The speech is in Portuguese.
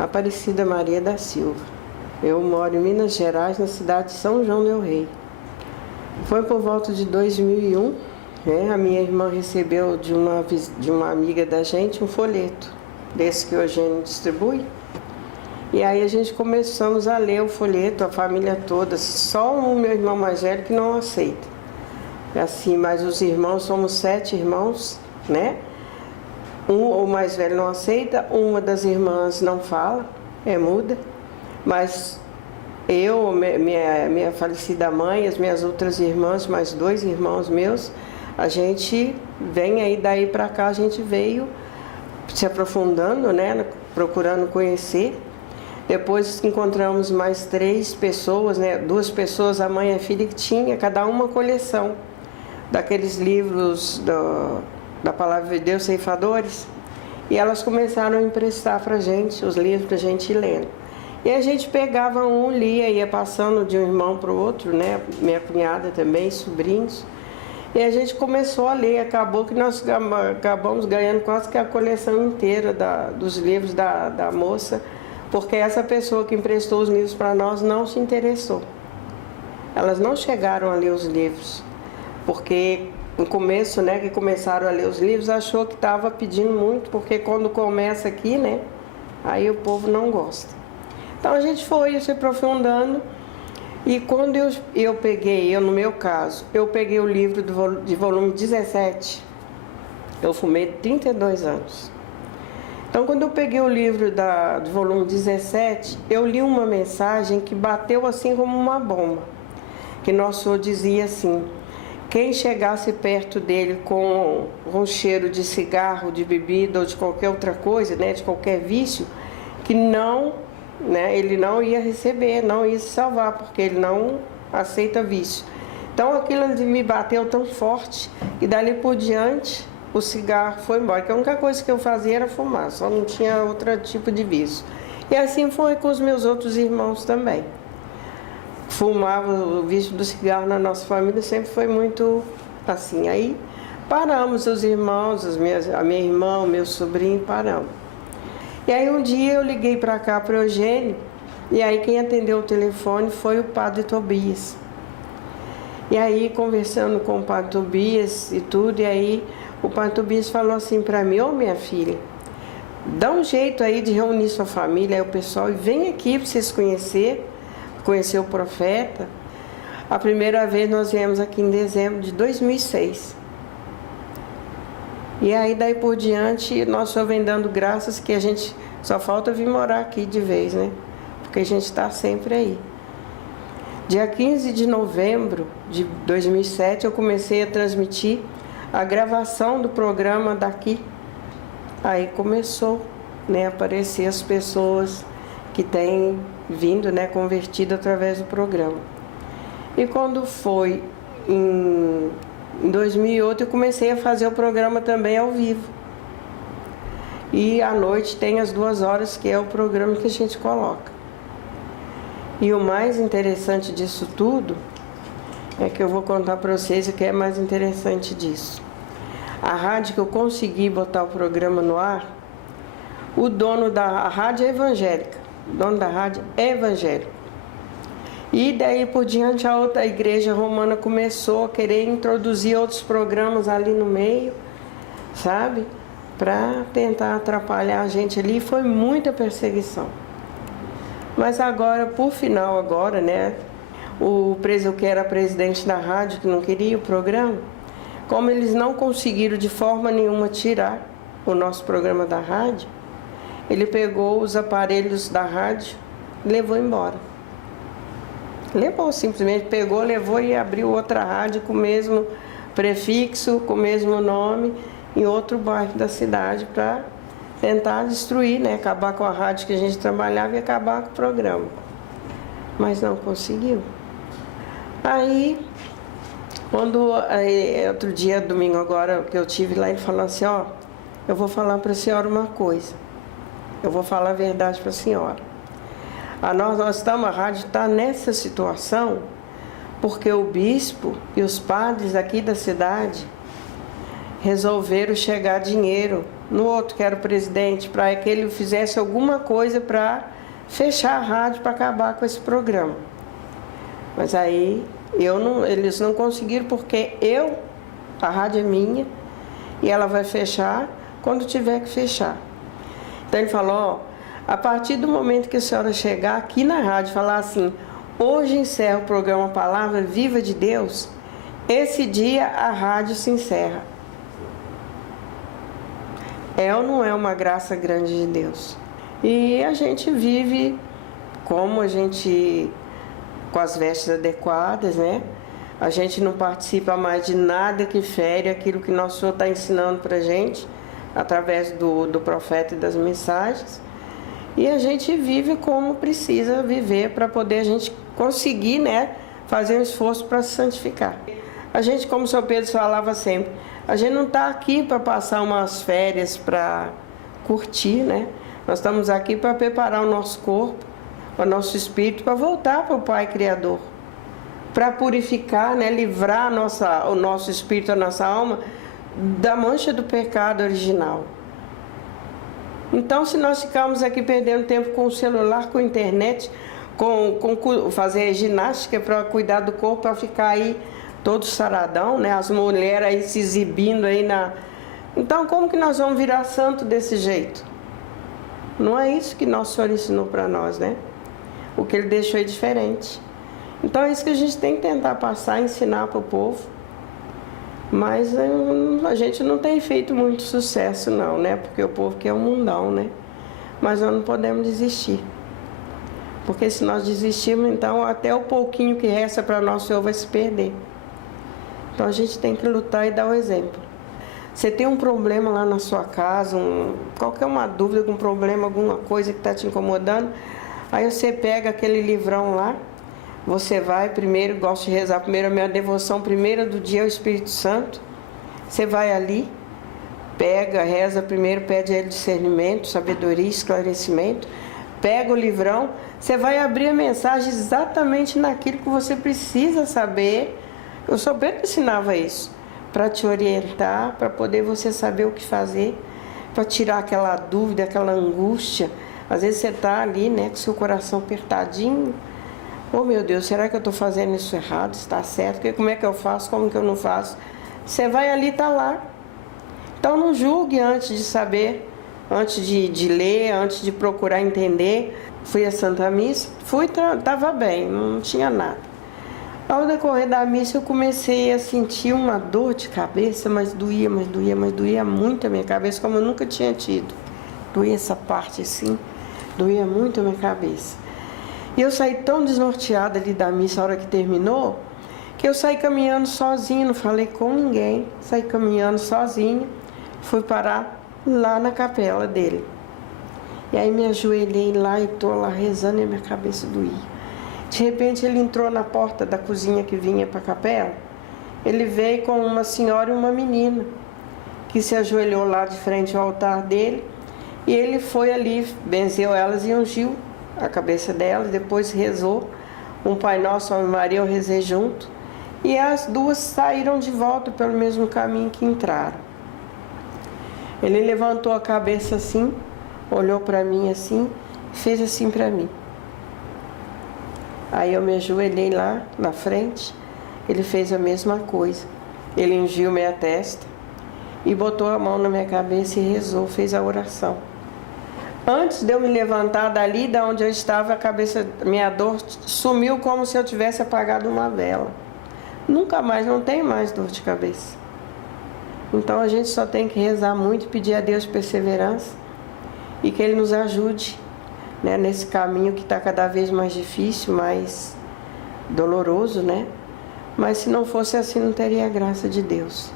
Aparecida Maria da Silva. Eu moro em Minas Gerais, na cidade de São João del Rei. Foi por volta de 2001, a minha irmã recebeu de uma amiga da gente um folheto, desse que o Eugênio distribui. E aí a gente começamos a ler o folheto, a família toda, só o meu irmão mais velho que não aceita. Assim, mas os irmãos, somos 7 irmãos, né? O mais velho não aceita, uma das irmãs não fala, é muda, mas eu, minha falecida mãe, as minhas outras irmãs, mais 2 irmãos meus, a gente vem aí, daí para cá, a gente veio se aprofundando, né, procurando conhecer. Depois encontramos mais 3 pessoas, né, 2 pessoas, a mãe e a filha, que tinha cada uma coleção daqueles livros da Palavra de Deus, ceifadores, e elas começaram a emprestar para a gente os livros para a gente ir lendo. E a gente pegava um, lia, ia passando de um irmão para o outro, né? Minha cunhada também, sobrinhos, e a gente começou a ler. Acabou que nós acabamos ganhando quase que a coleção inteira dos livros da moça, porque essa pessoa que emprestou os livros para nós não se interessou. Elas não chegaram a ler os livros, porque no começo, né, que começaram a ler os livros, achou que estava pedindo muito, porque quando começa aqui, né, aí o povo não gosta. Então a gente foi se aprofundando, e quando eu peguei, no meu caso, eu peguei o livro de volume 17, eu fumei 32 anos. Então quando eu peguei o livro do volume 17, eu li uma mensagem que bateu assim como uma bomba, que nosso Senhor dizia assim: quem chegasse perto dele com cheiro de cigarro, de bebida ou de qualquer outra coisa, né, de qualquer vício, que não, né, ele não ia receber, não ia se salvar, porque ele não aceita vício. Então aquilo me bateu tão forte que dali por diante o cigarro foi embora, que a única coisa que eu fazia era fumar, só não tinha outro tipo de vício. E assim foi com os meus outros irmãos também. Fumava, o vício do cigarro na nossa família sempre foi muito assim. Aí paramos, os irmãos, a minha irmã, o meu sobrinho, paramos. E aí um dia eu liguei para cá para o Eugênio, e aí quem atendeu o telefone foi o padre Tobias. E aí conversando com o padre Tobias e tudo, e aí o padre Tobias falou assim para mim: ô minha filha, dá um jeito aí de reunir sua família, aí o pessoal, e vem aqui para vocês conhecer o profeta. A primeira vez nós viemos aqui em dezembro de 2006. E aí daí por diante nós só vem dando graças, que a gente só falta vir morar aqui de vez, né? Porque a gente está sempre aí. Dia 15 de novembro de 2007 eu comecei a transmitir a gravação do programa daqui. Aí começou, né, a aparecer as pessoas que têm vindo, né, convertido através do programa. E quando foi em 2008, eu comecei a fazer o programa também ao vivo. E à noite tem as 2 horas, que é o programa que a gente coloca. E o mais interessante disso tudo é que eu vou contar para vocês o que é mais interessante disso. A rádio que eu consegui botar o programa no ar, o dono da rádio é evangélica. O dono da rádio é evangélico. E daí por diante a outra igreja romana começou a querer introduzir outros programas ali no meio, sabe? Para tentar atrapalhar a gente ali. Foi muita perseguição. Mas agora, por final agora, né? O que era presidente da rádio, que não queria o programa, como eles não conseguiram de forma nenhuma tirar o nosso programa da rádio, ele pegou os aparelhos da rádio e levou embora. Levou, simplesmente pegou, levou e abriu outra rádio com o mesmo prefixo, com o mesmo nome, em outro bairro da cidade, para tentar destruir, né? Acabar com a rádio que a gente trabalhava e acabar com o programa. Mas não conseguiu. Aí, outro dia, domingo agora, que eu tive lá, ele falou assim: ó, eu vou falar para a senhora uma coisa. Eu vou falar a verdade para a senhora. A rádio está nessa situação porque o bispo e os padres aqui da cidade resolveram chegar dinheiro no outro que era o presidente, para que ele fizesse alguma coisa para fechar a rádio, para acabar com esse programa. Mas aí eles não conseguiram, porque a rádio é minha e ela vai fechar quando tiver que fechar. Então ele falou, ó, a partir do momento que a senhora chegar aqui na rádio e falar assim, hoje encerra o programa Palavra Viva de Deus, esse dia a rádio se encerra. É ou não é uma graça grande de Deus? E a gente vive como a gente, com as vestes adequadas, né? A gente não participa mais de nada que fere aquilo que nosso Senhor está ensinando para a gente, através do profeta e das mensagens. E a gente vive como precisa viver para poder a gente conseguir, né, fazer um esforço para se santificar. A gente, como o São Pedro falava sempre, a gente não está aqui para passar umas férias para curtir, né? Nós estamos aqui para preparar o nosso corpo, o nosso espírito, para voltar para o Pai Criador, para purificar, né, livrar o nosso espírito, a nossa alma, da mancha do pecado original. Então, se nós ficarmos aqui perdendo tempo com o celular, com a internet, com fazer ginástica para cuidar do corpo, para ficar aí todo saradão, né? As mulheres aí se exibindo aí na... Então, como que nós vamos virar santo desse jeito? Não é isso que nosso Senhor ensinou para nós, né? O que Ele deixou é diferente. Então, é isso que a gente tem que tentar passar, ensinar para o povo. Mas a gente não tem feito muito sucesso não, né? Porque o povo quer um mundão, né? Mas nós não podemos desistir. Porque se nós desistirmos, então até o pouquinho que resta para nós, o Senhor vai se perder. Então a gente tem que lutar e dar o exemplo. Você tem um problema lá na sua casa, qualquer uma dúvida, algum problema, alguma coisa que está te incomodando, aí você pega aquele livrão lá, você vai primeiro, gosto de rezar primeiro a minha devoção primeira do dia ao Espírito Santo. Você vai ali, pega, reza primeiro, pede a Ele discernimento, sabedoria, esclarecimento. Pega o livrão, você vai abrir a mensagem exatamente naquilo que você precisa saber. O São Pedro ensinava isso, para te orientar, para poder você saber o que fazer, para tirar aquela dúvida, aquela angústia. Às vezes você está ali, né, com seu coração apertadinho. Oh meu Deus, será que eu estou fazendo isso errado? Está certo? Como é que eu faço? Como que eu não faço? Você vai ali, está lá. Então não julgue antes de saber, antes de ler, antes de procurar entender. Fui à Santa Missa, estava bem, não tinha nada. Ao decorrer da missa eu comecei a sentir uma dor de cabeça, mas doía muito a minha cabeça, como eu nunca tinha tido. Doía essa parte assim, doía muito a minha cabeça. E eu saí tão desnorteada ali da missa, a hora que terminou, que eu saí caminhando sozinha, não falei com ninguém. Saí caminhando sozinha, fui parar lá na capela dele. E aí me ajoelhei lá e estou lá rezando e a minha cabeça doía. De repente ele entrou na porta da cozinha que vinha para a capela. Ele veio com uma senhora e uma menina, que se ajoelhou lá de frente ao altar dele. E ele foi ali, benzeu elas e ungiu a cabeça delas, depois rezou um Pai Nosso, Ave Maria, eu rezei junto, e as duas saíram de volta pelo mesmo caminho que entraram. Ele levantou a cabeça assim, olhou para mim assim, fez assim para mim. Aí eu me ajoelhei lá na frente, ele fez a mesma coisa. Ele ungiu minha testa e botou a mão na minha cabeça e rezou, fez a oração. Antes de eu me levantar dali, da onde eu estava, minha dor sumiu como se eu tivesse apagado uma vela. Nunca mais, não tem mais dor de cabeça. Então a gente só tem que rezar muito, pedir a Deus perseverança e que Ele nos ajude, né, nesse caminho que está cada vez mais difícil, mais doloroso, né? Mas se não fosse assim, não teria a graça de Deus.